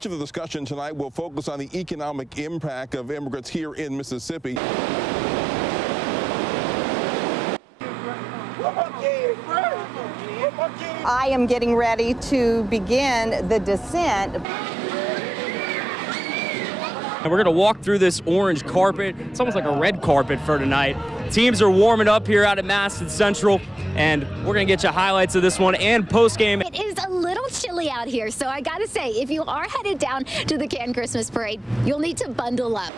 much of the discussion tonight will focus on the economic impact of immigrants here in Mississippi. I am getting ready to begin the descent. And we're going to walk through this orange carpet. It's almost like a red carpet for tonight. Teams are warming up here out at Madison Central, and we're going to get you highlights of this one and post-game. It is a little chilly out here, so I got to say, if you are headed down to the Canton Christmas Parade, you'll need to bundle up.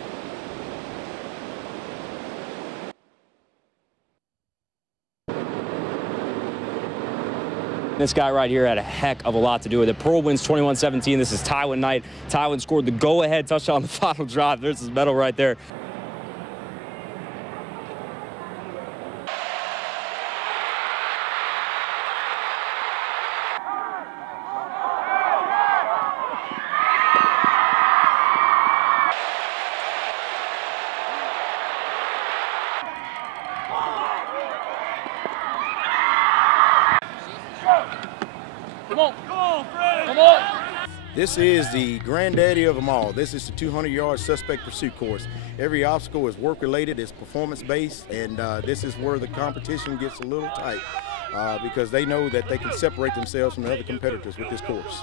This guy right here had a heck of a lot to do with it. Pearl wins 21-17. This is Tywin Knight. Tywin scored the go-ahead touchdown on the final drive. There's his medal right there. Come on. Come on. This is the granddaddy of them all. This is the 200-yard suspect pursuit course. Every obstacle is work-related, it's performance-based, and this is where the competition gets a little tight because they know that they can separate themselves from the other competitors with this course.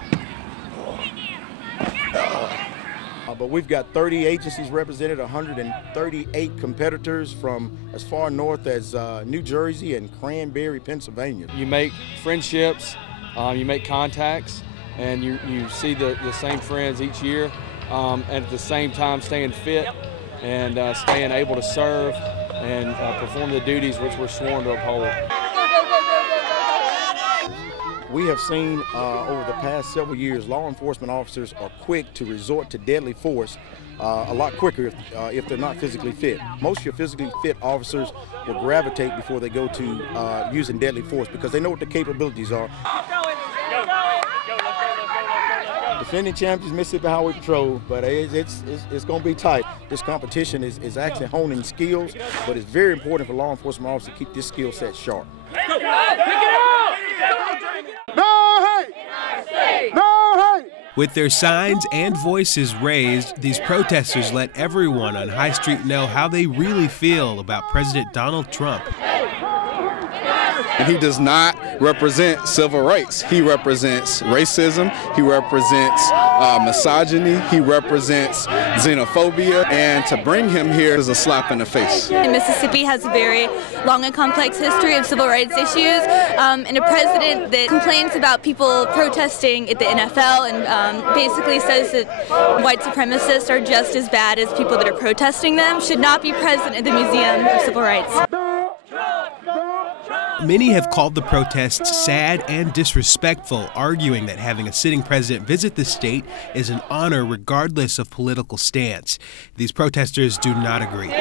But we've got 30 agencies represented, 138 competitors from as far north as New Jersey and Cranberry, Pennsylvania. You make friendships, you make contacts, and you see the same friends each year, and at the same time staying fit and staying able to serve and perform the duties which we're sworn to uphold. We have seen over the past several years, law enforcement officers are quick to resort to deadly force a lot quicker if they're not physically fit. Most of your physically fit officers will gravitate before they go to using deadly force because they know what the capabilities are. Defending champions, Mississippi Highway Patrol, but it's going to be tight. This competition is actually honing skills, but it's very important for law enforcement officers to keep this skill set sharp. With their signs and voices raised, these protesters let everyone on High Street know how they really feel about President Donald Trump. He does not represent civil rights. He represents racism, he represents misogyny, he represents xenophobia, and to bring him here is a slap in the face. Mississippi has a very long and complex history of civil rights issues, and a president that complains about people protesting at the NFL and basically says that white supremacists are just as bad as people that are protesting them should not be present at the Museum of Civil Rights. Many have called the protests sad and disrespectful, arguing that having a sitting president visit the state is an honor regardless of political stance. These protesters do not agree.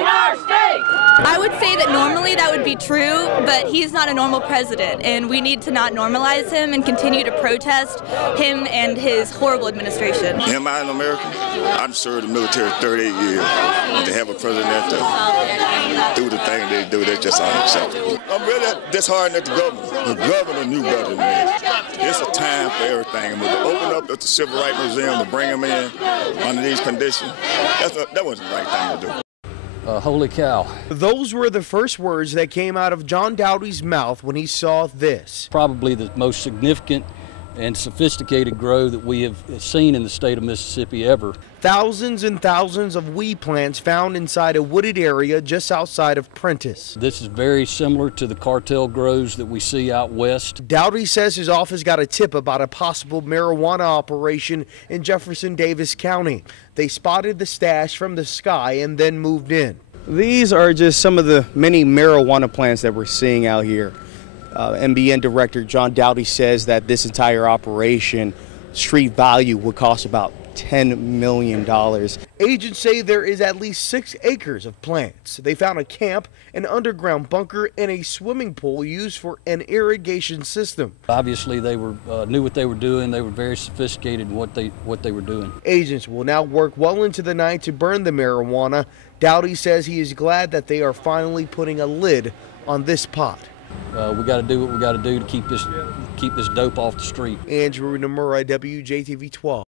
I would say that normally that would be true, but he's not a normal president, and we need to not normalize him and continue to protest him and his horrible administration. Am I an American? I've served the military 38 years. And to have a president to do the thing they do, that's just unacceptable. I'm really disheartened at the government. The governor knew better than me. It's a time for everything. And to open up the Civil Rights Museum to bring them in under these conditions, that wasn't the right thing to do. Holy cow. Those were the first words that came out of John Dowdy's mouth when he saw this. Probably the most significant and sophisticated grow that we have seen in the state of Mississippi ever. Thousands and thousands of weed plants found inside a wooded area just outside of Prentice. This is very similar to the cartel grows that we see out west. Dowdy says his office got a tip about a possible marijuana operation in Jefferson Davis County. They spotted the stash from the sky and then moved in. These are just some of the many marijuana plants that we're seeing out here. MBN Director John Dowdy says that this entire operation, street value, would cost about $10 million. Agents say there is at least 6 acres of plants. They found a camp, an underground bunker, and a swimming pool used for an irrigation system. Obviously, they were knew what they were doing. They were very sophisticated in what they were doing. Agents will now work well into the night to burn the marijuana. Dowdy says he is glad that they are finally putting a lid on this pot. We got to do what we got to do to keep this dope off the street. Andrew Nomura, WJTV 12.